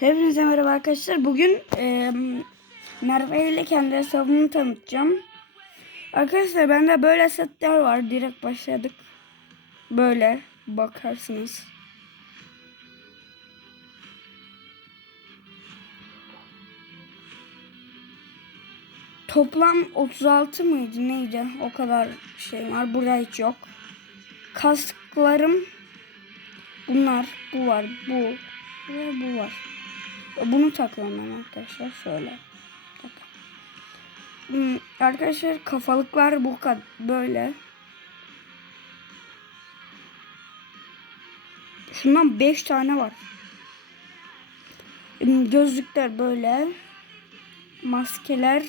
Hepinize merhaba arkadaşlar. Bugün e, Merve ile kendi hesabımı tanıtacağım. Arkadaşlar bende böyle setler var. Direkt başladık. Böyle bakarsınız. Toplam 36 mıydı neydi? O kadar şey var. Burada hiç yok. Kasklarım bunlar. Bu var. Bu. Ve bu var. Bunu takıyorum ben arkadaşlar. Şöyle. Hmm, Arkadaşlar kafalıklar bu kadar böyle. Şundan 5 tane var. Hmm, Gözlükler böyle. Maskeler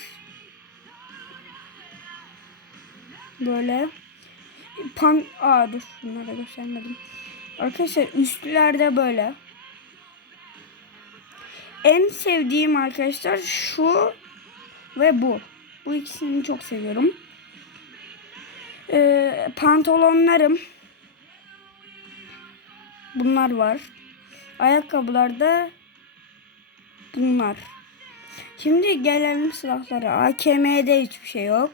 böyle. Pan Aa dur şunları göstermedim. Arkadaşlar üstlerde böyle. En sevdiğim arkadaşlar şu ve bu. Bu ikisini çok seviyorum. Ee, pantolonlarım. Bunlar var. Ayakkabılarda bunlar. Şimdi gelelim silahlara. AKM'de hiçbir şey yok.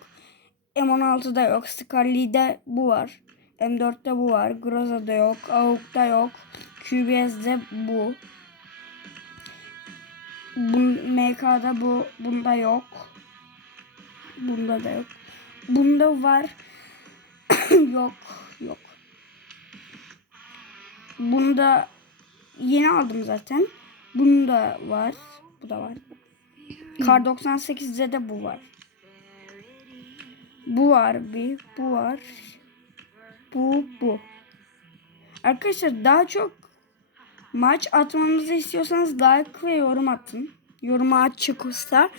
M16'da yok. Scarlet'de bu var. M4'te bu var. Groza'da yok. AUK'ta yok. QBS'de bu. MK'da bu. Bunda yok. Bunda da yok. Bunda var. yok. Yok. Bunda yeni aldım zaten. Bunda var. Bu da var. Kar 98'de de bu var. Bu var bir. Bu var. Bu bu. Arkadaşlar daha çok maç atmamızı istiyorsanız like ve yorum atın. Yoruma açık olsa.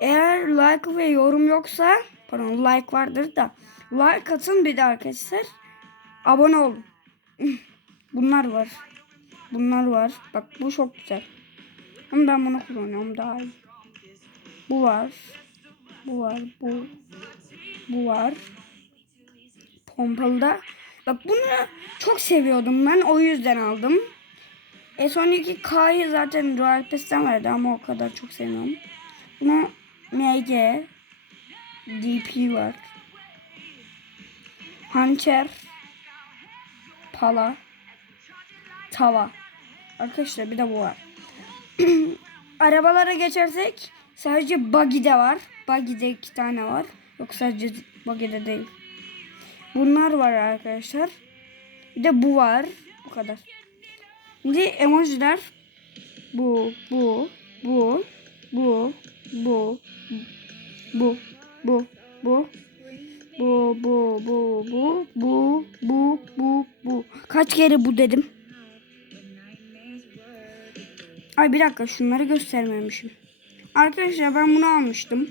Eğer like ve yorum yoksa pardon like vardır da like atın bir de arkadaşlar. Abone olun. Bunlar var. Bunlar var. Bak bu çok güzel. Ama ben bunu kullanıyorum daha iyi. Bu var. Bu var. Bu. Bu var. Pompalıda. Bak bunu çok seviyordum ben. O yüzden aldım. E son iki K'yı zaten Royal Pass'ten verdi ama o kadar çok sevmiyorum. Buna MG DP var. Hançer Pala Tava Arkadaşlar bir de bu var. Arabalara geçersek sadece Buggy'de var. Buggy'de iki tane var. Yok sadece Buggy'de değil. Bunlar var arkadaşlar. Bir de bu var. Bu kadar. Şimdi emojiler bu, bu, bu, bu, bu, bu, bu, bu, bu, bu, bu, bu, bu, bu, bu, bu. Kaç kere bu dedim? Ay bir dakika şunları göstermemişim. Arkadaşlar ben bunu almıştım.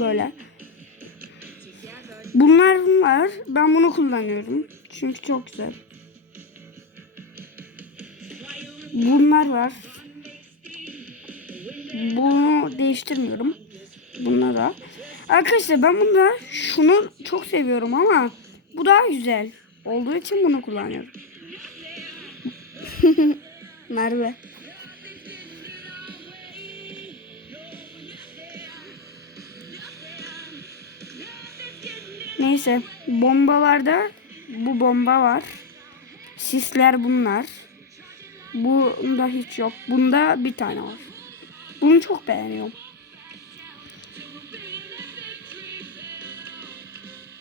Böyle. Bunlar var. Ben bunu kullanıyorum. Çünkü çok güzel. Bunlar var. Bunu değiştirmiyorum. Bunlara. Arkadaşlar ben bunda şunu çok seviyorum ama bu daha güzel olduğu için bunu kullanıyorum. Merve. Neyse bombalarda bu bomba var. Sisler bunlar. Bunda hiç yok. Bunda bir tane var. Bunu çok beğeniyorum.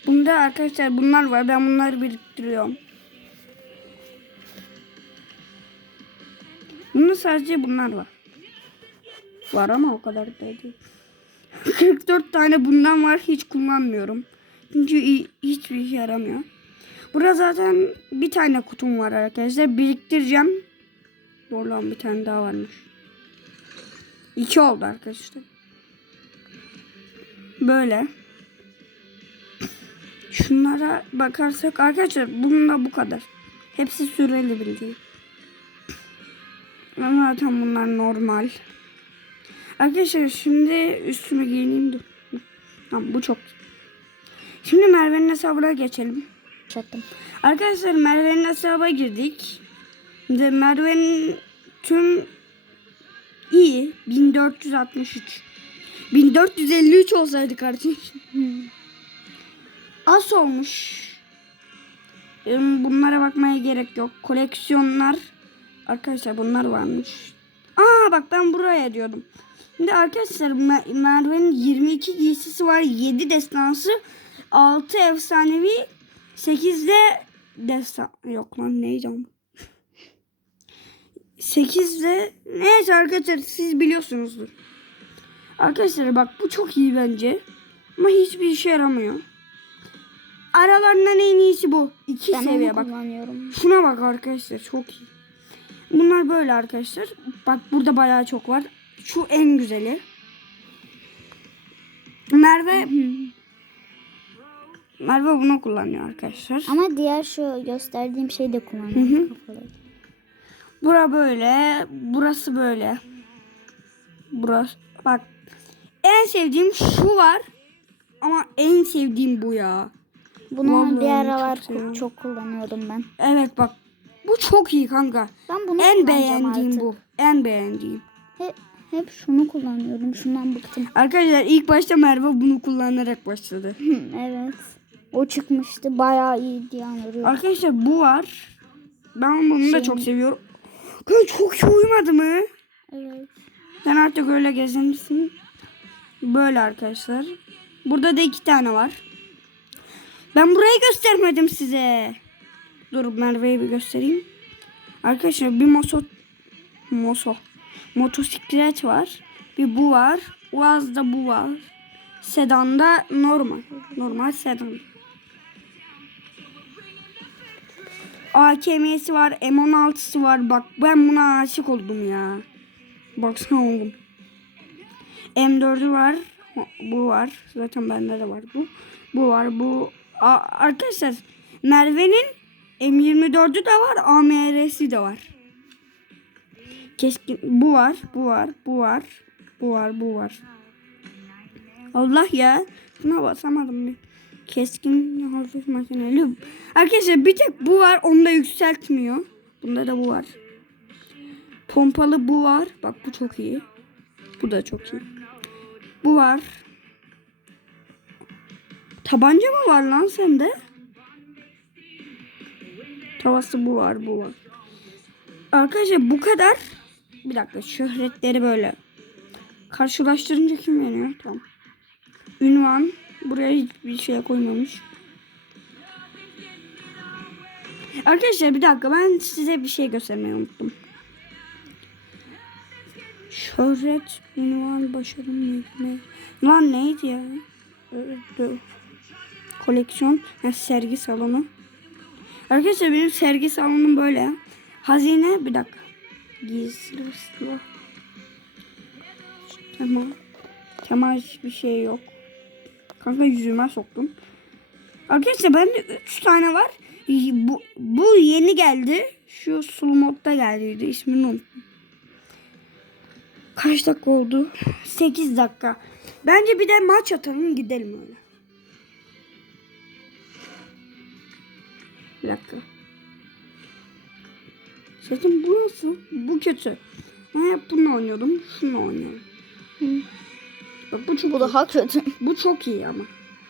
Bunda arkadaşlar bunlar var. Ben bunları biriktiriyorum. Bunda sadece bunlar var. Var ama o kadar da değil. 44 tane bundan var. Hiç kullanmıyorum. Çünkü hiçbir işe yaramıyor. Burada zaten bir tane kutum var arkadaşlar. Biriktireceğim. Doğru lan bir tane daha varmış. İki oldu arkadaşlar. Böyle. Şunlara bakarsak arkadaşlar bunun da bu kadar. Hepsi süreli bildiğin. Ama zaten bunlar normal. Arkadaşlar şimdi üstümü giyineyim dur. Tamam bu çok. Şimdi Merve'nin hesabına geçelim. Çattım. Arkadaşlar Merve'nin hesaba girdik. Ve Merve'nin tüm iyi 1463. 1453 olsaydı kardeşim. Az olmuş. Bunlara bakmaya gerek yok. Koleksiyonlar arkadaşlar bunlar varmış. Aa bak ben buraya diyordum. Şimdi arkadaşlar Me- Merve'nin 22 giysisi var. 7 destansı, 6 efsanevi, 8 de destan yok lan neydi o? 8 de neyse arkadaşlar siz biliyorsunuzdur. Arkadaşlar bak bu çok iyi bence. Ama hiçbir işe yaramıyor. Aralarından en iyisi bu. İki Ben seviye bak. Şuna bak arkadaşlar çok iyi. Bunlar böyle arkadaşlar. Bak burada bayağı çok var. Şu en güzeli. Merve Merve bunu kullanıyor arkadaşlar. Ama diğer şu gösterdiğim şeyi de kullanıyorum kafaları. Bura böyle, burası böyle. Burası bak. En sevdiğim şu var. Ama en sevdiğim bu ya. Bunu Vallahi bir aralar çok çok kullanıyordum ben. Evet bak. Bu çok iyi kanka. Ben bunu En beğendiğim artık. bu. En beğendiğim. Hep, hep şunu kullanıyorum. Şundan bıktım. Arkadaşlar ilk başta Merve bunu kullanarak başladı. evet. O çıkmıştı. Bayağı iyiydi yani. Arkadaşlar bu var. Ben bunu da Şey- çok seviyorum. Kanka çok iyi uyumadı mı? Evet. Sen artık öyle gezinirsin. Böyle arkadaşlar. Burada da iki tane var. Ben burayı göstermedim size. Dur Merve'yi bir göstereyim. Arkadaşlar bir moso moso motosiklet var. Bir bu var. Uaz'da bu var. Sedan'da normal. Normal sedan. AKM'si var. M16'sı var. Bak ben buna aşık oldum ya. Baksana oğlum. M4'ü var. Bu var. Zaten bende de var bu. Bu var. Bu A- arkadaşlar Merve'nin M24'ü de var. AMR'si de var. Keskin bu var. Bu var. Bu var. Bu var. Bu var. Allah ya. Buna basamadım bir. Keskin hafif makineli. Arkadaşlar bir tek bu var. Onu da yükseltmiyor. Bunda da bu var. Pompalı bu var. Bak bu çok iyi. Bu da çok iyi. Bu var. Tabanca mı var lan sende? Tavası bu var, bu var. Arkadaşlar bu kadar. Bir dakika şöhretleri böyle. Karşılaştırınca kim yeniyor? Tamam. Ünvan. Buraya hiçbir şey koymamış. Arkadaşlar bir dakika ben size bir şey göstermeyi unuttum. Şöhret, ünvan, başarı, neydi? Lan neydi ya? Ö- dur. Koleksiyon, ha, sergi salonu. Arkadaşlar benim sergi salonum böyle. Hazine, bir dakika. Gizli silah. Tamam. Tamam hiçbir şey yok. Kanka yüzüme soktum. Arkadaşlar bende 3 tane var. Bu, bu yeni geldi. Şu sulu modda geldiydi. İsmini unuttum. Kaç dakika oldu? 8 dakika. Bence bir de maç atalım gidelim öyle. Bir dakika. Sesim bu nasıl? Bu kötü. Ben hep bununla oynuyordum. Şununla oynuyorum. Hı. Bak bu çok Bu daha kötü. bu çok iyi ama.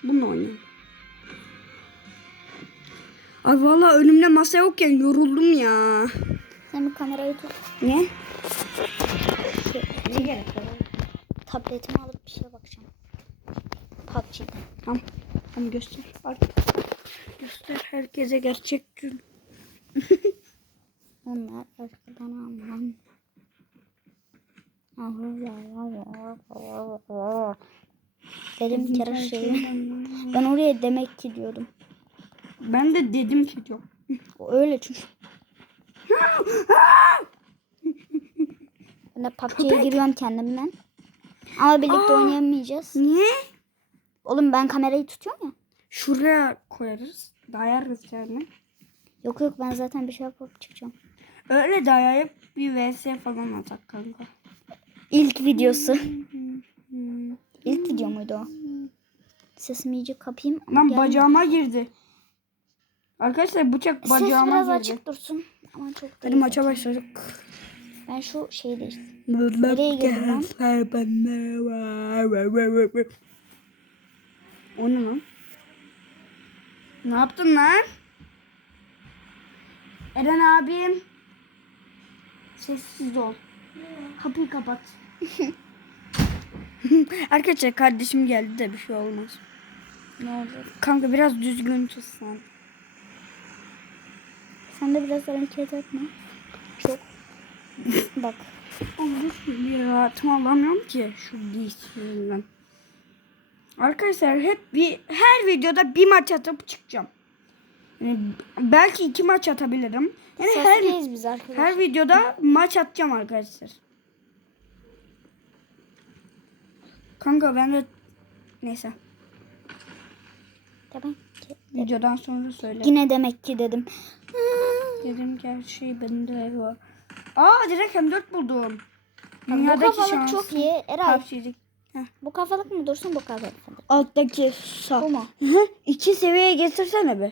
Bununla oynuyorum. Ay valla önümde masa yokken yoruldum ya. Sen bir kamerayı tut. Ne? Ne gerek var? Tabletimi alıp bir şeye bakacağım. PUBG'den. Tamam. Tamam göster. Artık. Göster herkese gerçek gün. Onlar arkadan almam. Dedim kere şey. Ben oraya demek ki diyordum. Ben de dedim ki. O öyle çünkü. ben de PUBG'ye giriyorum kendimden. Ama birlikte Aa. oynayamayacağız. Niye? Oğlum ben kamerayı tutuyorum ya. Şuraya koyarız. Dayarız kendini. Yok yok ben zaten bir şey yapıp çıkacağım. Öyle dayayıp bir vs falan atak kanka. İlk videosu. İlk video muydu o? Sesimi iyice kapayım. ama Lan gelmiyor. bacağıma girdi. Arkadaşlar bıçak Ses bacağıma biraz girdi. açık dursun. Aman çok Hadi değil. maça başladık. Ben şu şeyi değiştireyim. Nereye girdim lan? O ne lan? Ne yaptın lan? Eren abim. Sessiz ol. Kapıyı kapat. Arkadaşlar kardeşim geldi de bir şey olmaz. Ne olacak? Kanka biraz düzgün tutsan. Sen de biraz hareket etme. Çok. Bak. Olur bir rahatım alamıyorum ki şu giysinden. Arkadaşlar hep bir her videoda bir maç atıp çıkacağım. Yani belki iki maç atabilirim. Yani her, biz arkadaşlar. her videoda maç atacağım arkadaşlar. Kanka ben de neyse Demek ki. videodan sonra söyle. Yine demek ki dedim. Dedim ki her şey bende var. Aa direkt M4 buldum. bu kafalık çok iyi. Eray PUBG'lik. bu kafalık mı dursun bu kafalık mı? Alttaki sağ. Bu mu? İki seviyeye getirsene be.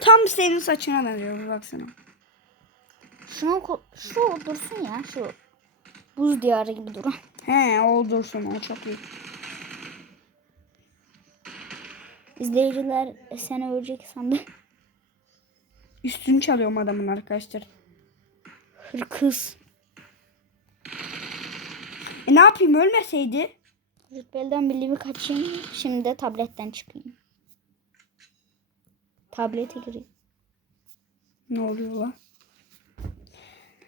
Tam senin saçına benziyor bir baksana. Şunu şu dursun ya şu. Buz diyarı gibi duran. He o dursun o çok iyi. İzleyiciler seni ölecek sandı. Üstünü çalıyorum adamın arkadaşlar. Hırkız. E ne yapayım ölmeseydi? Rütbelden birliğimi kaçayım. Şimdi de tabletten çıkayım. Tablete gireyim. Ne oluyor lan?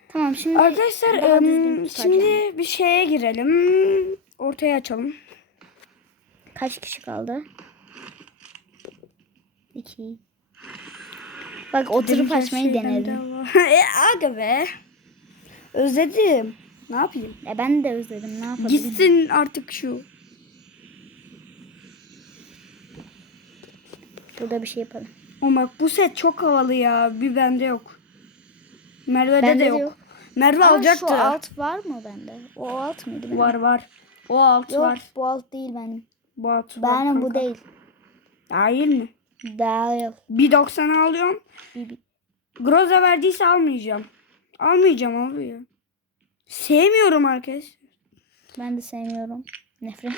Tamam şimdi Arkadaşlar tutacağım. şimdi bir şeye girelim. Ortaya açalım. Kaç kişi kaldı? İki. Bak oturup açmayı denedim. e aga be. Özledim. Ne yapayım? E ben de özledim. Ne yapabilirim? Gitsin artık şu. Burada bir şey yapalım. Ama bu set çok havalı ya. Bir bende yok. Merve'de Bende de yok. yok. Merve Aa, alacaktı. şu alt var mı bende? O alt mıydı benim? Var var. O alt Yok var. bu alt değil benim. Bu alt var. Benim bu kanka. değil. Değil mi? Değil. Bir 90'a alıyorum. Bir- bir- Groza verdiyse almayacağım. Almayacağım abi ya. Sevmiyorum arkadaş. Ben de sevmiyorum. Nefret.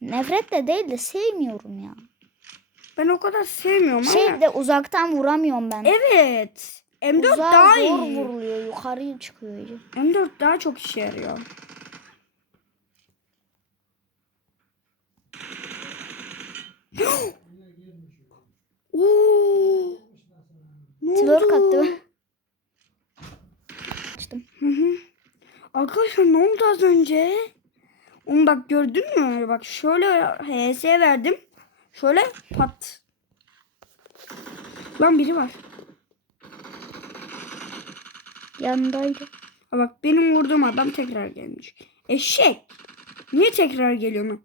Nefret de değil de sevmiyorum ya. Ben o kadar sevmiyorum Şey ama. de uzaktan vuramıyorum ben. Evet. M4 Uzağa daha zor iyi. vuruluyor. Yukarıya çıkıyor iyice. M4 daha çok işe yarıyor. Oo. Ne Twerk oldu? attı. Açtım. Hı hı. Arkadaşlar ne oldu az önce? Onu bak gördün mü? Bak şöyle HS verdim. Şöyle pat. Lan biri var. Yanındaydı. Ha bak benim vurduğum adam tekrar gelmiş. Eşek. Niye tekrar geliyor mu?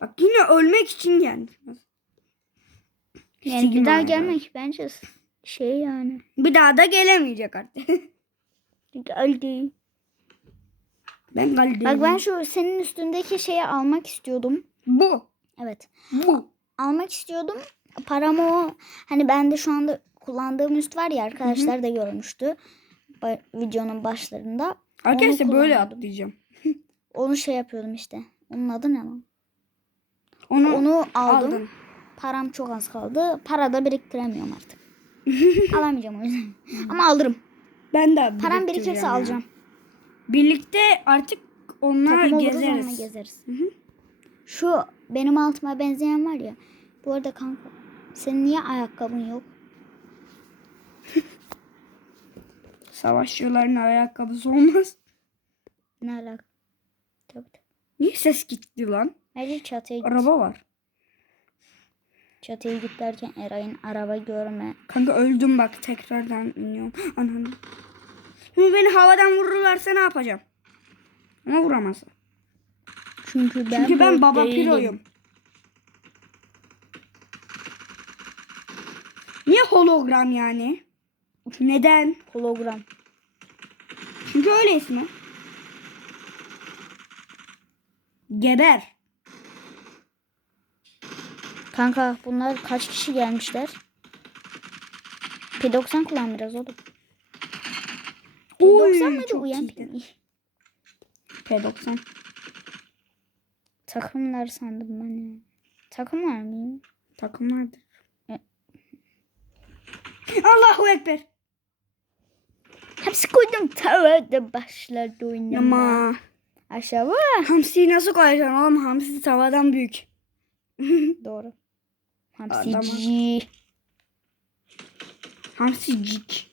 Bak yine ölmek için gelmiş. Yani bir daha gelmek bence şey yani. Bir daha da gelemeyecek artık. Geldi. ben kaldım. Bak ben şu senin üstündeki şeyi almak istiyordum. Bu. Evet. Bu. Almak istiyordum. Paramı o hani bende şu anda kullandığım üst var ya arkadaşlar da görmüştü. Ba- videonun başlarında. Arkadaşlar böyle atlayacağım. Onu şey yapıyordum işte. Onun adı ne lan? Onu, Onu aldım. aldım. Param çok az kaldı. Para da biriktiremiyorum artık. Alamayacağım o yüzden. Ama alırım. Ben de Param birikirse ya. alacağım. Birlikte artık onunla Takım gezeriz. gezeriz. Hı hı. Şu benim altıma benzeyen var ya. Bu arada kanka senin niye ayakkabın yok? Savaşçıların ayakkabısı olmaz. Ne alaka? Tabii. Niye ses gitti lan? Bence çatıya git. Araba var. Çatıya git derken Eray'ın araba görme. Kanka öldüm bak tekrardan iniyorum. Ananı. Şimdi beni havadan vururlarsa ne yapacağım? Ama vuramaz. Çünkü ben, Çünkü ben baba değilim. piroyum. Niye hologram yani? Neden? Hologram. Çünkü öyle ismi. Geber. Kanka bunlar kaç kişi gelmişler? P90 kullan biraz oğlum. Oy, P90 mıydı mi? P90. Takımlar sandım ben ya. Takımlar mı? Takımlardır. E- Allahu Ekber. Hepsi koydum tavada başladı oynama. Ama Aşağı var. hamsiyi nasıl koyacaksın oğlum? Hamsi tavadan büyük. Doğru. Hamsici. Hamsicik.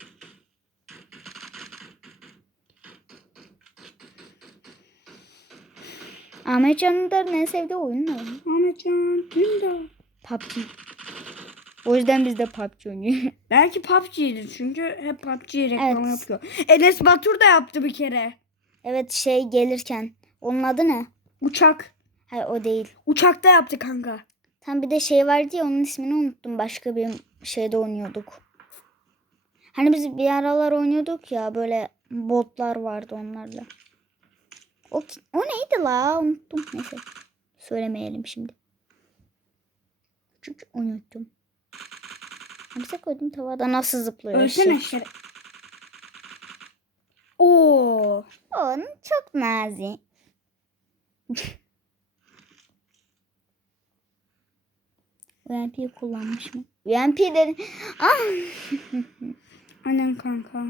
Ahmet Can'ın en sevdiği oyun ne? Ahmetcan Dündar. PUBG. O yüzden biz de PUBG oynuyoruz. Belki PUBG'dir çünkü hep PUBG reklamı Evet. yapıyor. Enes Batur da yaptı bir kere. evet şey gelirken. Onun adı ne? Uçak. Hayır o değil. Uçakta yaptı kanka. Tam bir de şey vardı ya onun ismini unuttum. Başka bir şeyde oynuyorduk. Hani biz bir aralar oynuyorduk ya böyle botlar vardı onlarla. O, o neydi la? Unuttum. Neyse. Söylemeyelim şimdi. Çünkü unuttum. Hamse koydum tavada nasıl zıplıyor? Ölsene şere. Oo. Onun çok nazik. UMP'yi kullanmış mı? UMP dedi. Ah! Aynen kanka.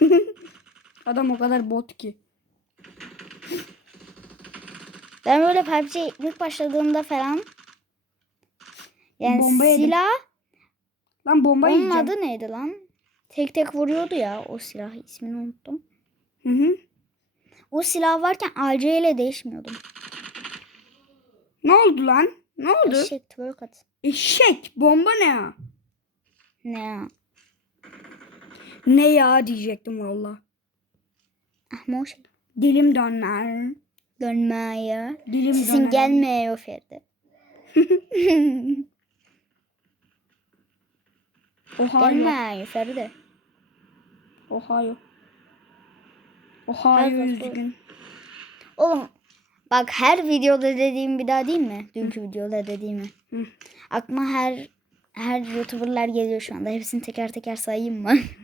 Adam o kadar bot ki. Ben böyle PUBG ilk başladığımda falan yani Bomba yedim. silah Lan bomba onun yiyeceğim. adı neydi lan? Tek tek vuruyordu ya o silah ismini unuttum. Hı hı. O silah varken AC ile değişmiyordum. Ne oldu lan? Ne oldu? Eşek twerk at. Eşek. Bomba ne ya? Ne ya? Ne ya diyecektim valla. Ah o şey. Dilim döner. Dönme ya. Dilim Sesin döner. gelmiyor Ferdi. Ohio. Gelmiyor Ferdi. Ohio. Ohio üzgün. Oğlum bak her videoda dediğim bir daha değil mi? Dünkü videoda dediğimi. Hı. Aklıma her her youtuberlar geliyor şu anda. Hepsini teker teker sayayım mı?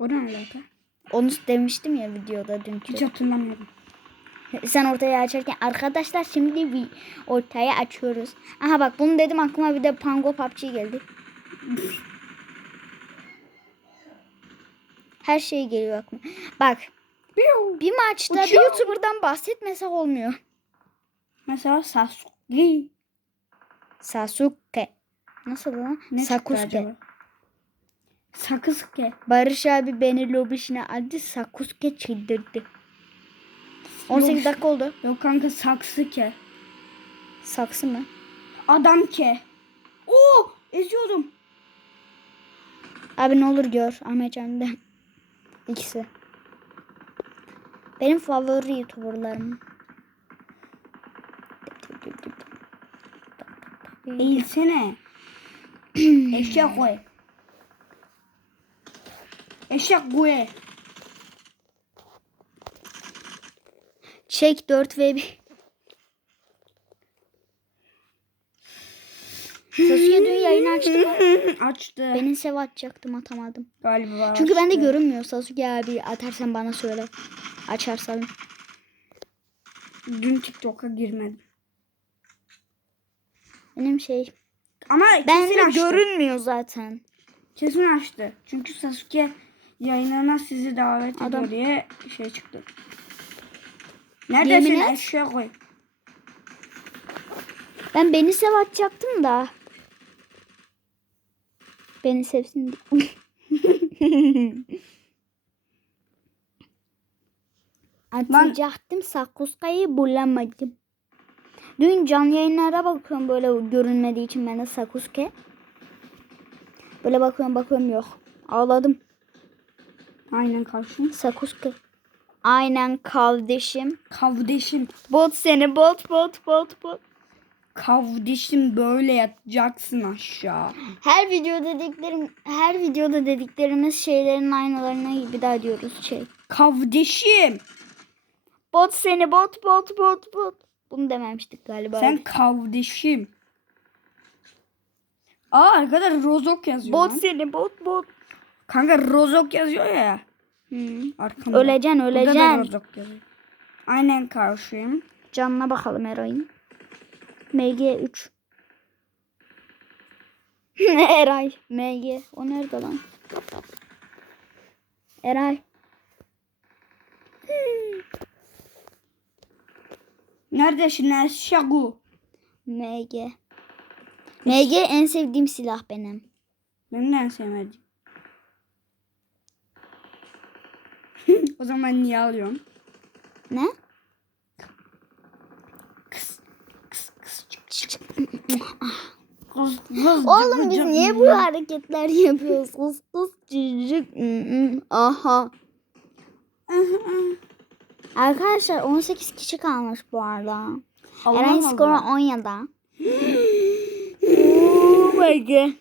O ne alaka? Onu demiştim ya videoda dünkü. Hiç hatırlamıyorum. Sen ortaya açarken arkadaşlar şimdi bir ortaya açıyoruz. Aha bak bunu dedim aklıma bir de Pango PUBG geldi. Her şey geliyor aklıma. Bak bir maçta bir Uçuyor. YouTuber'dan bahsetmesek olmuyor. Mesela Sasuke. Sasuke. Nasıl lan? Ne çıktı Sakusuke. Barış abi beni lobisine aldı. Sakusuke çıldırdı. 18 Lobiş- dakika oldu. Yok kanka saksıke. Saksı mı? Adam ke. Oo eziyordum. Abi ne olur gör Ahmet Can'da. İkisi. Benim favori youtuberlarım. Eğilsene. Eşek koy. Eşek koy. Çek 4 ve 1. Sasuke dün yayını açtı mı? Açtı. Benim sev atacaktım atamadım. Galiba Çünkü bende açtı. görünmüyor. Sasuke abi atarsan bana söyle. Açarsan. Dün TikTok'a girmedim. Benim şey. Ama Ben kesin açtı. görünmüyor zaten. Kesin açtı. Çünkü Sasuke yayınlarına sizi davet Adam. ediyor diye şey çıktı. Neredesin Yemin eşek koy. Ben beni sev atacaktım da. Beni sevsin. Atacaktım Sakuska'yı bulamadım. Dün canlı yayınlara bakıyorum böyle görünmediği için ben de Sakuske. Böyle bakıyorum bakıyorum yok. Ağladım. Aynen karşım. Sakuske. Aynen kardeşim. Kavdeşim. Bot seni bot bot bot bot. Kavdeşim böyle yatacaksın aşağı. Her video dediklerim her videoda dediklerimiz şeylerin aynalarına bir daha diyoruz şey. Kavdeşim. Bot seni bot bot bot bot. Bunu dememiştik galiba. Sen kavdeşim. Aa arkada Rozok yazıyor. Bot lan. seni bot bot. Kanka Rozok yazıyor ya. Hı. Arkamda. Öleceksin Burada da öleceksin. Rozok yazıyor. Aynen karşıyım. Canına bakalım Eray'ın. MG3. Eray. MG. O nerede lan? Eray. Nerede şimdi Şagu? MG. MG en sevdiğim silah benim. Benim de en sevmediğim. O zaman niye alıyorum? Ne? Kız, kız, Oğlum biz niye bu hareketler yapıyoruz? Kız kız cicik. Aha. Arkadaşlar 18 kişi kalmış bu arada. Allah Eren Allah. skoru 17. oh my god.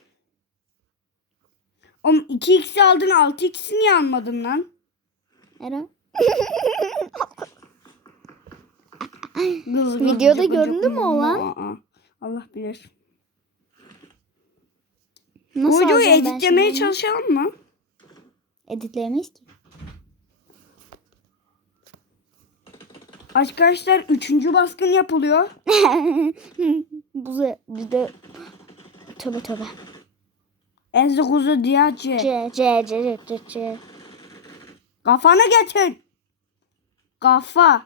Oğlum 2x'i aldın 6x'i niye almadın lan? Eren. Videoda göründü mü o lan? aa, Allah bilir. Nasıl Bu videoyu editlemeye çalışalım mı? Editleyemeyiz ki. Arkadaşlar 3. baskın yapılıyor. Buze bizde tövbe tövbe. Enzi kuzu. C C C C C C. Kafanı getir. Kafa.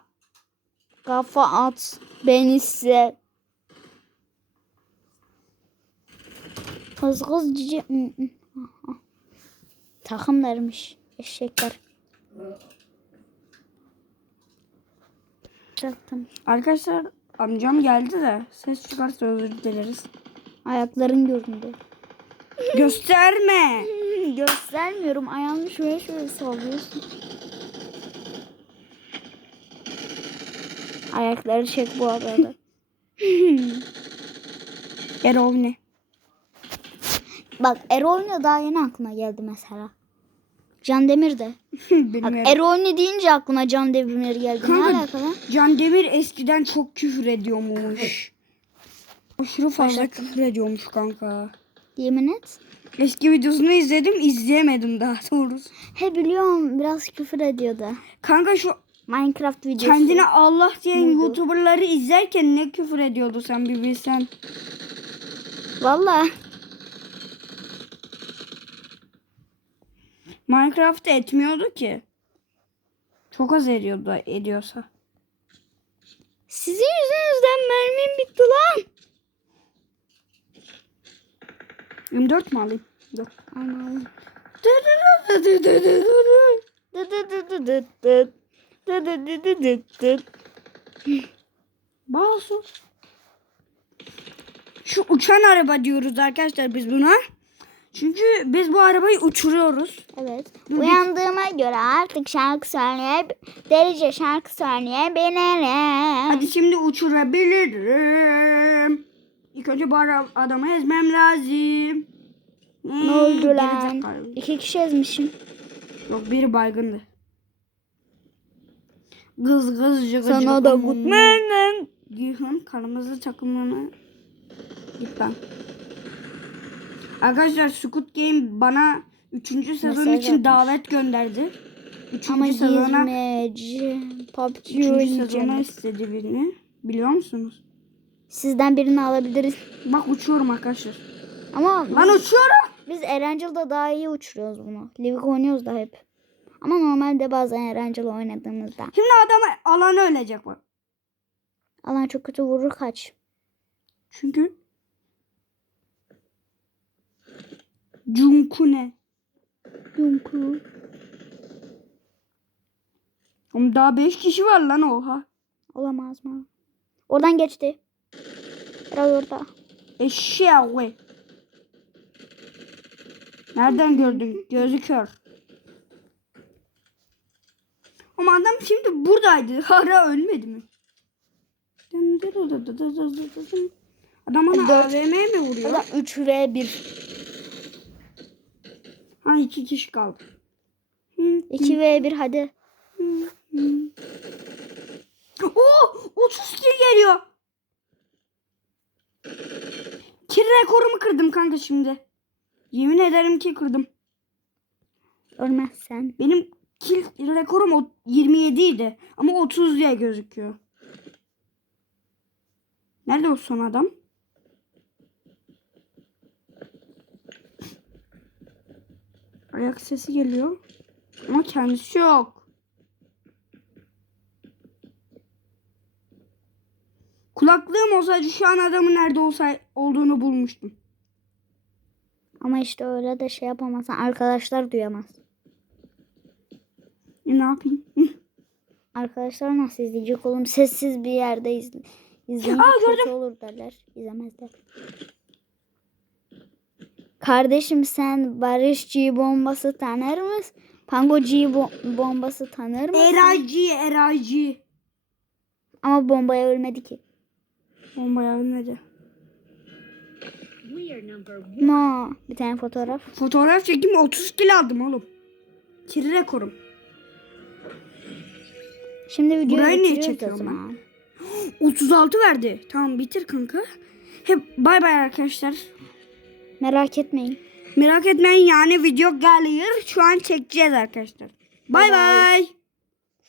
Kafa at. Ben ise. Kız kız cici. Takımlarmış. Eşekler. Bıraktım. Arkadaşlar amcam geldi de ses çıkarsa özür dileriz. Ayakların göründü. Gösterme. Göstermiyorum. Ayağını şöyle şöyle sallıyorsun. Ayakları çek bu arada. Erol ne? Bak Erol'la daha yeni aklıma geldi mesela. Can Demir de. Bak Bilmiyorum. Erol'ni deyince aklıma Can Demir geldi. Ne Kanka- alakalı? Can Demir eskiden çok küfür ediyormuş. Aşırı fazla küfür ediyormuş kanka. Yemin et. Eski videosunu izledim izleyemedim daha doğrusu. He biliyorum biraz küfür ediyordu. Kanka şu Minecraft videosu. kendine Allah diyen Buydu. YouTuber'ları izlerken ne küfür ediyordu sen bir bilsen. Valla. Minecraft'ta etmiyordu ki. Çok az ediyordu ediyorsa. Sizin yüzünüzden mermim bitti lan. M4 mi alayım? Yok. Bazı. Şu uçan araba diyoruz arkadaşlar biz buna. Çünkü biz bu arabayı uçuruyoruz. Evet. Uyandığıma göre artık şarkı söyleye delice şarkı söyleyebilirim. Hadi şimdi uçurabilirim. İlk önce bu adamı ezmem lazım. Ne oldu lan? İki kişi ezmişim. Yok biri baygındı. Kız kız cıgı Sana da morning. Gihan kırmızı takımına git lan. Arkadaşlar Squid Game bana 3. sezon Mesaj için atmış. davet gönderdi. 3. Ama sezona girmeyeceğim. PUBG 3. sezona istedi birini. Biliyor musunuz? Sizden birini alabiliriz. Bak uçuyorum arkadaşlar. Ama Lan uçuyorum. biz Erangel'da daha iyi uçuruyoruz bunu. Livik oynuyoruz da hep. Ama normalde bazen Erangel oynadığımızda. Şimdi adam alanı ölecek bak. Alan çok kötü vurur kaç. Çünkü Cunkune. Yunku. Oğlum daha 5 kişi var lan oha. Olamaz mı? Oradan geçti. Eray orada. Eşeğe. Nereden gördün? Gözü kör. Ama adam şimdi buradaydı. Hala ölmedi mi? Adam bana. AVM mi vuruyor? Orada 3 v 1. Ha iki kişi kaldı. 2 v 1 hadi. Oo, 30 kill geliyor. Kill rekorumu kırdım kanka şimdi. Yemin ederim ki kırdım. Ölmezsen. Benim kill rekorum o- 27 idi. Ama 30 diye gözüküyor. Nerede o son adam? Ayak sesi geliyor. Ama kendisi yok. Kulaklığım olsaydı şu an adamın nerede olsa olduğunu bulmuştum. Ama işte öyle de şey yapamazsan arkadaşlar duyamaz. E, ne yapayım? Arkadaşlar nasıl izleyecek oğlum? Sessiz bir yerde izle. İzleyince Aa, kötü gördüm. olur derler. İzlemezler. Kardeşim sen Barış G bombası tanır mısın? Pango G bo- bombası tanır mısın? Eraci, Eraci. Ama bombaya ölmedi ki. Bombaya ölmedi. No. Bir tane fotoğraf. Fotoğraf çektim 30 kilo aldım oğlum. Kiri rekorum. Şimdi videoyu Burayı niye çekiyorum ben? zaman. 36 verdi. Tamam bitir kanka. Hep bay bay arkadaşlar. Merak etmeyin. Merak etmeyin yani video geliyor. Şu an çekeceğiz arkadaşlar. Bay Bay bay. bay.